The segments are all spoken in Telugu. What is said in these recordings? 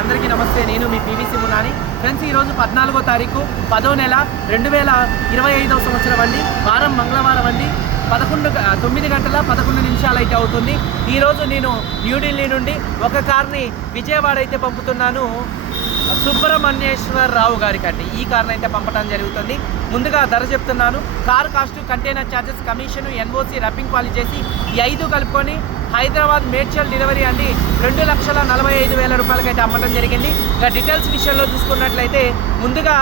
అందరికీ నమస్తే. నేను మీ పీవీసీ మునాని ఫ్రెండ్స్ ఈరోజు పద్నాలుగో తారీఖు పదో నెల రెండు వేల ఇరవై ఐదవ సంవత్సరం అండి. వారం మంగళవారం అండి. పదకొండు తొమ్మిది గంటల పదకొండు నిమిషాలు అయితే అవుతుంది ఈరోజు నేను న్యూఢిల్లీ నుండి ఒక కార్ని విజయవాడ అయితే పంపుతున్నాను. సుబ్రహ్మణ్యేశ్వరరావు గారికి అండి ఈ కారును అయితే పంపడం జరుగుతుంది. ముందుగా ధర చెప్తున్నాను. Car cost container charges commission NOC wrapping poly చేసి ఈ ఐదు కలుపుకొని హైదరాబాద్ మేడ్చల్ డెలివరీ అండి. రెండు లక్షల నలభై ఐదు వేల రూపాయలకైతే అమ్మటం జరిగింది. ఇక డీటెయిల్స్ విషయంలో చూసుకున్నట్లయితే ముందుగా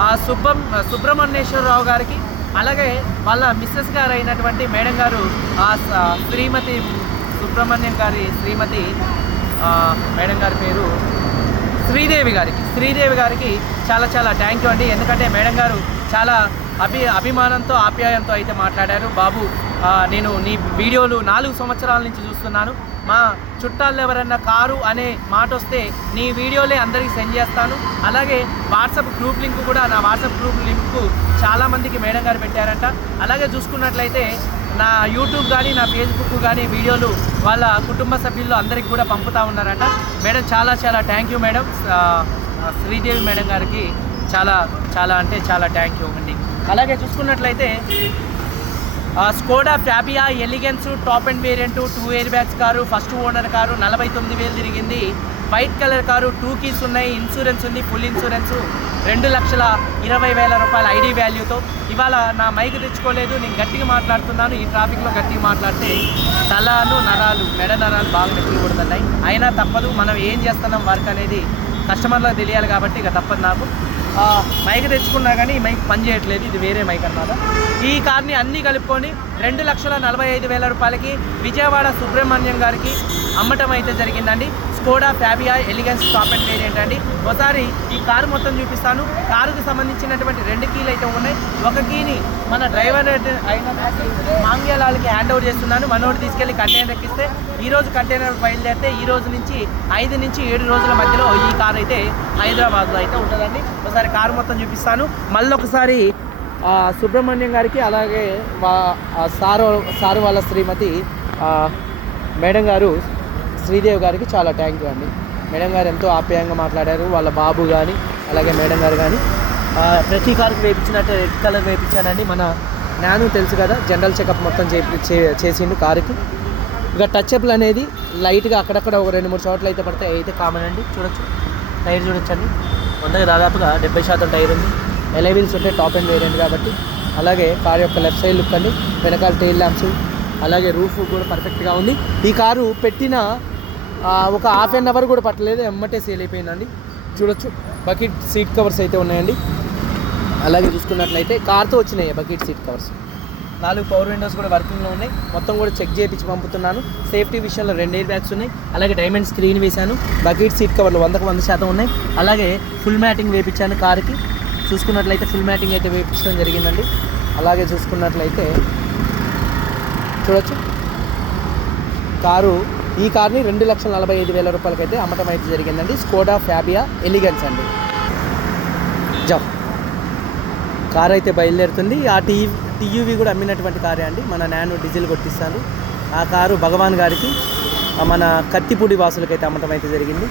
ఆ సుబ్బం సుబ్రహ్మణ్యేశ్వరరావు గారికి అలాగే వాళ్ళ మిస్సెస్ గారు అయినటువంటి మేడం గారు ఆ స- శ్రీమతి సుబ్రహ్మణ్యం గారి శ్రీమతి మేడం గారి పేరు శ్రీదేవి గారికి. శ్రీదేవి గారికి చాలా చాలా థ్యాంక్ యూ అండి. ఎందుకంటే మేడం గారు చాలా అభి అభిమానంతో ఆప్యాయంతో అయితే మాట్లాడారు. బాబు నేను నీ వీడియోలు నాలుగు సంవత్సరాల నుంచి చూస్తున్నాను. మా చుట్టాలు ఎవరన్నా కారు అనే మాట వస్తే నీ వీడియోలే అందరికీ సెండ్ చేస్తాను. అలాగే వాట్సాప్ గ్రూప్ లింక్ కూడా నా వాట్సాప్ గ్రూప్ లింక్ చాలామందికి మేడం గారు పెట్టారంట. అలాగే చూసుకున్నట్లయితే నా యూట్యూబ్ కానీ నా ఫేస్బుక్ కానీ వీడియోలు వాళ్ళ కుటుంబ సభ్యులు అందరికి కూడా పంపుతా ఉన్నారంట. మేడం చాలా చాలా thank you madam. Sridevi madam గారికి చాలా చాలా అంటే చాలా థ్యాంక్ యూ అండి. అలాగే చూసుకున్నట్లయితే Skoda Fabia elegance top and variant two air bags car first owner car నలభై తొమ్మిది వేలు తిరిగింది. White colour car two keys ఉన్నాయి ఇన్సూరెన్స్ ఉంది ఫుల్ ఇన్సూరెన్స్ రెండు లక్షల ఇరవై వేల రూపాయల ఐడి వాల్యూతో ఇవాళ నా మైక్ తెచ్చుకోలేదు నేను గట్టిగా మాట్లాడుతున్నాను ఈ ట్రాఫిక్లో గట్టిగా మాట్లాడితే తలాలు నరాలు మెడ నరాలు బాగా నొప్పులు కొడుతున్నాయి అయినా తప్పదు మనం ఏం చేస్తున్నాం వర్క్ అనేది కస్టమర్లకు తెలియాలి కాబట్టి ఇక తప్పదు నాకు. మైక్ తెచ్చుకున్నా కానీ ఈ మైక్ పని చేయట్లేదు. ఇది వేరే మైక్ అన్నమాట. ఈ కార్ని అన్నీ కలుపుకొని రెండు లక్షల నలభై ఐదు వేల రూపాయలకి విజయవాడ సుబ్రహ్మణ్యం గారికి అమ్మటం అయితే జరిగిందండి. Skoda Fabia elegance top and variant అండి ఒకసారి ఈ కారు మొత్తం చూపిస్తాను. కారుకు సంబంధించినటువంటి రెండు కీలు అయితే ఉన్నాయి. ఒక కీని మన డ్రైవర్ అయిన మాంగ్యాలకి హ్యాండ్ ఓవర్ చేస్తున్నాను. మనోడు తీసుకెళ్ళి కంటైనర్ ఎక్కిస్తే ఈ రోజు కంటైనర్ బయలుదేరితే ఈ రోజు నుంచి ఐదు నుంచి ఏడు రోజుల మధ్యలో ఈ కారు అయితే హైదరాబాద్లో అయితే ఉంటుందండి. ఒకసారి కారు మొత్తం చూపిస్తాను. మళ్ళీ ఒకసారి సుబ్రహ్మణ్యం గారికి అలాగే సారు సారు వాళ్ళ శ్రీమతి మేడం గారు శ్రీదేవి గారికి చాలా థ్యాంక్ యూ అండి. మేడం గారు ఎంతో ఆప్యాయంగా మాట్లాడారు వాళ్ళ బాబు కానీ అలాగే మేడం గారు కానీ ప్రతి కారుకు వేయించినట్టు రెడ్ కలర్ వేయించానండి మన నాను తెలుసు కదా జనరల్ చెకప్ మొత్తం చేపి చే- చేసిండు కారుకి. ఇక టచ్ అనేది లైట్గా అక్కడక్కడ ఒక రెండు మూడు చోట్ల అయితే పడతాయి అయితే కామన్ అండి. చూడొచ్చు. టైర్ చూడొచ్చండి. వందకి దాదాపుగా డెబ్బై శాతం టైర్ ఉంది. ఎలై ఉంటే టాప్ అండ్ వేరియంట్ కాబట్టి. అలాగే కార్ యొక్క లెఫ్ట్ సైడ్ లుక్ అండి. వెనకాల టైల్ ల్యాంప్స్ అలాగే రూఫ్ కూడా పర్ఫెక్ట్గా ఉంది. ఈ కారు పెట్టిన ఒక హాఫ్ అన్ అవర్ కూడా పట్టలేదు ఎమ్మటే సేల్ అయిపోయిందండి. చూడొచ్చు. బకెట్ సీట్ కవర్స్ అయితే ఉన్నాయండి. అలాగే చూసుకున్నట్లయితే కార్తో వచ్చినాయి బకెట్ సీట్ కవర్స్ నాలుగు పవర్ విండోస్ కూడా వర్కింగ్లో ఉన్నాయి. మొత్తం కూడా చెక్ చేయించి పంపుతున్నాను. సేఫ్టీ విషయంలో రెండు ఎయిర్ బ్యాగ్స్ ఉన్నాయి. అలాగే డైమండ్ స్క్రీన్ వేశాను. బకెట్ సీట్ కవర్లు వందకు వంద శాతం ఉన్నాయి. అలాగే ఫుల్ మ్యాటింగ్ వేయించాను కార్కి. చూసుకున్నట్లయితే ఫుల్ మ్యాటింగ్ అయితే వేయించడం జరిగిందండి. అలాగే చూసుకున్నట్లయితే చూడొచ్చు. కారు ఈ కార్ని రెండు లక్షల నలభై ఐదు వేల రూపాయలకైతే అమ్మటం అయితే జరిగిందండి. స్కోడా ఫ్యాబియా ఎలిగెన్స్ అండి. జా. కార్ అయితే బయలుదేరుతుంది. ఆ టీ టీయూవీ కూడా అమ్మినటువంటి కారే అండి. మన నాను డీజిల్ కొట్టిస్తాను ఆ కారు భగవాన్ గారికి మన కత్తిపూడి వాసులకైతే అమ్మటం అయితే జరిగింది.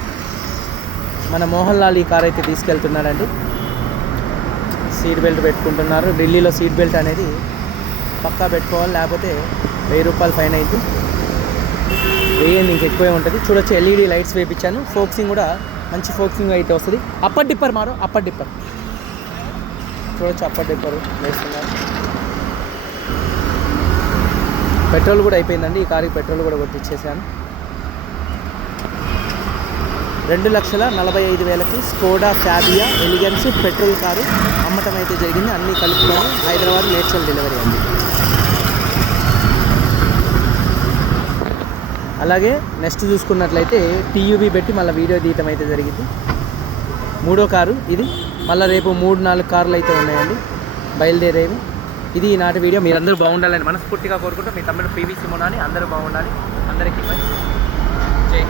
మన మోహన్ లాల్ ఈ కార్ అయితే తీసుకెళ్తున్నాడండి. సీట్ బెల్ట్ పెట్టుకుంటున్నారు. ఢిల్లీలో సీట్ బెల్ట్ అనేది పక్కా పెట్టుకోవాలి. లేకపోతే వెయ్యి రూపాయలు ఫైన్ అయింది వేయండి ఇంక ఎక్కువే ఉంటుంది. చూడొచ్చు ఎల్ఈడి లైట్స్ వేయించాను ఫోక్సింగ్ కూడా మంచి ఫోక్సింగ్ అయితే వస్తుంది. అప్పర్ డిప్పర్ మారు అప్పర్ డిప్పర్ చూడొచ్చు అప్పర్ డిప్పర్ వేస్తున్నారు. పెట్రోల్ కూడా అయిపోయిందండి. ఈ కారుకి పెట్రోల్ కూడా కొట్టించేసాను రెండు లక్షల నలభై ఐదు వేలకి Skoda Fabia elegance petrol car అమ్మటం అయితే జరిగింది. అన్నీ కలుపుకొని హైదరాబాద్ నేచురల్ డెలివరీ అండి. అలాగే నెక్స్ట్ చూసుకున్నట్లయితే టీయూబీ పెట్టి మళ్ళీ వీడియో తీయటం అయితే జరిగింది. మూడో కారు ఇది. మళ్ళీ రేపు మూడు నాలుగు కార్లు అయితే ఉన్నాయండి. బయలుదేరేవి. ఇది ఈనాటి వీడియో. మీరందరూ బాగుండాలని మనస్ఫూర్తిగా కోరుకుంటూ మీ తమ్ముడు పీవీసీ అని అందరూ బాగుండాలి. అందరికీ బై